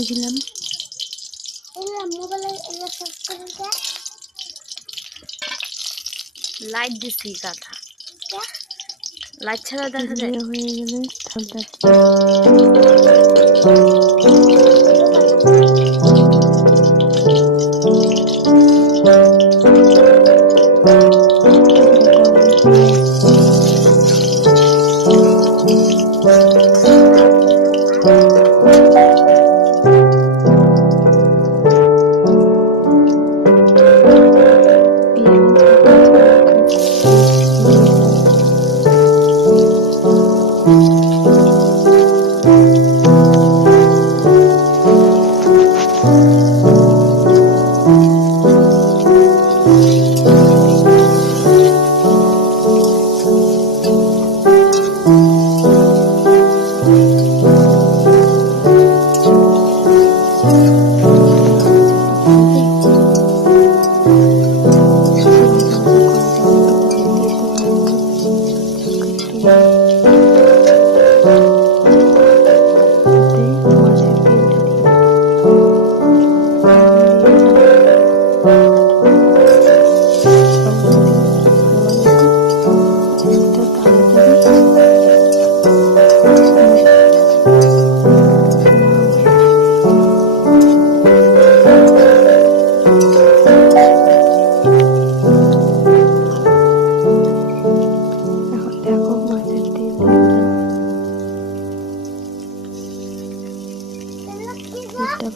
দিলাম লাইট দিছি কাঁথা লাইট ছাড়া দেখা যায় হয়ে গেলে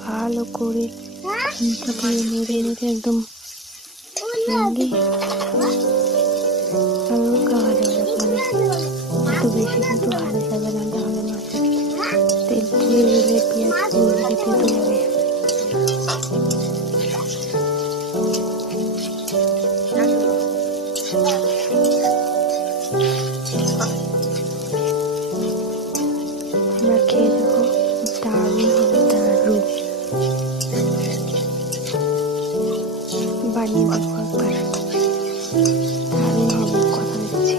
ভালো করে চিন্তা দিয়ে নেড়ে নেড়ে একদম হালকা ভাজা মানে এত বেশি কিন্তু ভাজা যাবে না, তাহলে মাছের তেল পুড়ে গেলে পেঁয়াজ পুড়ে গেলে তেতো লাগে। আমরা খেয়ে দেখো, দারুণ হবে, দারুণ। বানিয়ে দেখো একবার, দারুণ হবে, কথা দিচ্ছি।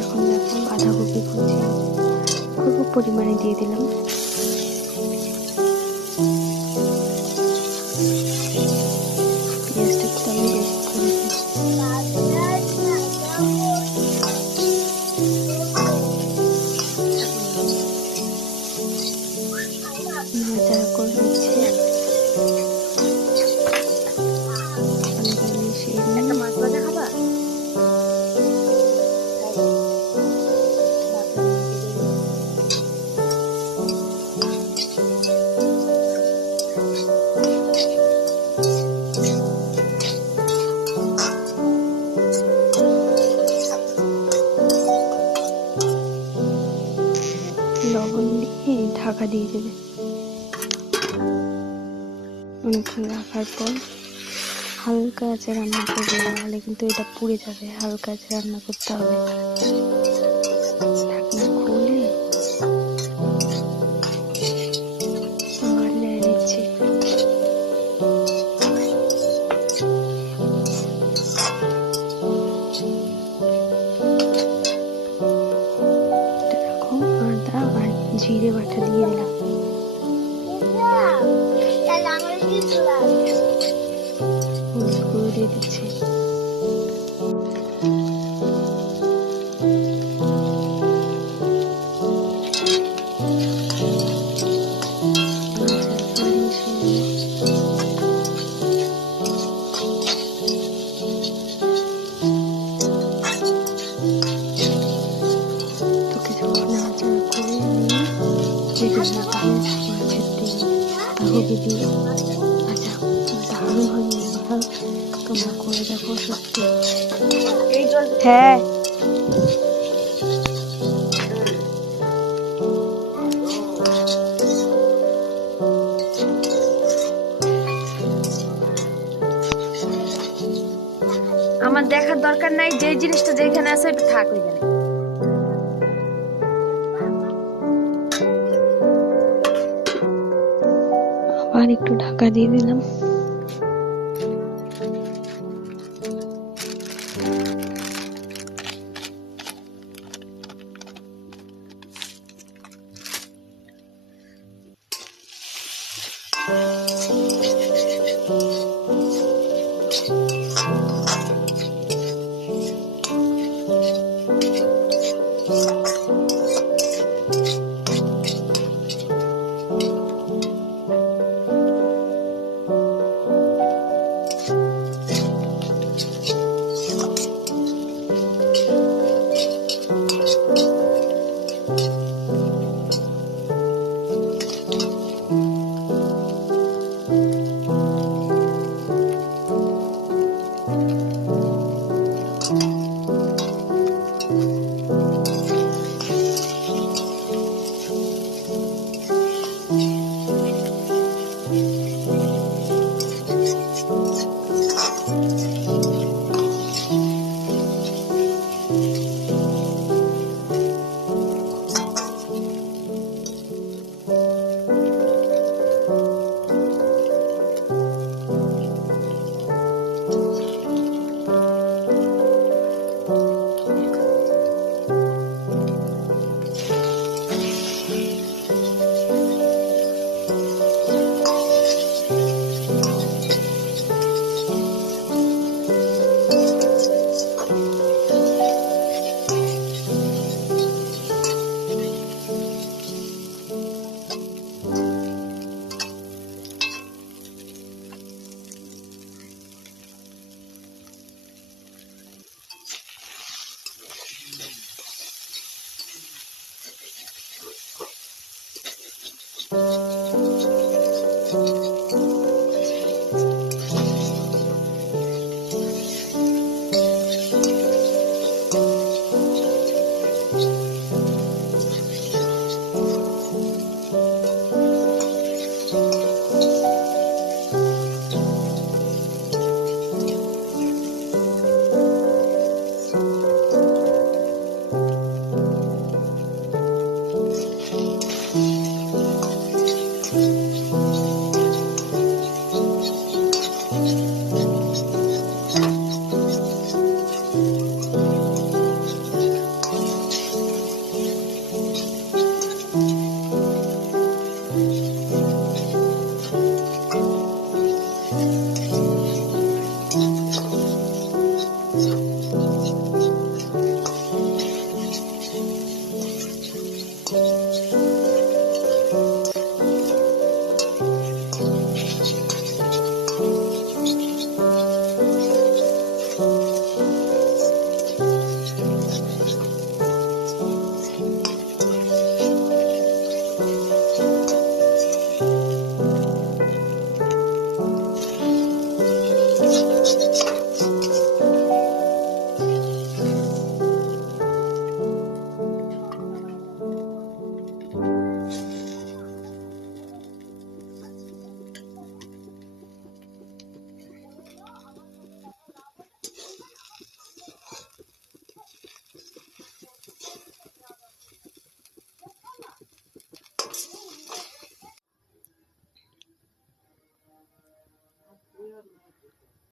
এখন দেখো বাঁধাকপি কুচি অল্প পরিমাণে দিয়ে দিলাম। পেঁয়াজটা একটু আমি বেশি করে নাড়াচাড়া করে দিচ্ছি। একটা মাছ ভাজা খাবা? লবণ দিয়ে ঢাকা দিয়ে দেবে। অনেকক্ষণ রাখার পর হালকা আঁচে রান্না করবে, নাহলে কিন্তু এটা পুড়ে যাবে। হালকা আঁচে রান্না করতে হবে। ঢাকনা খুলে আবার নেড়ে নিচ্ছি। দেখো আদা আর জিরে বাটা দিয়ে দিলাম। হলুদ গুঁড়ো দিয়ে দিচ্ছি। তোকে যখন নাড়াচাড়া করে নিয়ে মাছের তেল বাঁধাকপি দিয়ে ভাজা দারুণ হয়নি? তোমরা করে দেখো, সত্যি। হ্যাঁ, আমার দেখার দরকার নাই, যে জিনিসটা যেখানে আছে এটা থাক ওইখানে। আবার একটু ঢাকা দিয়ে দিলাম। না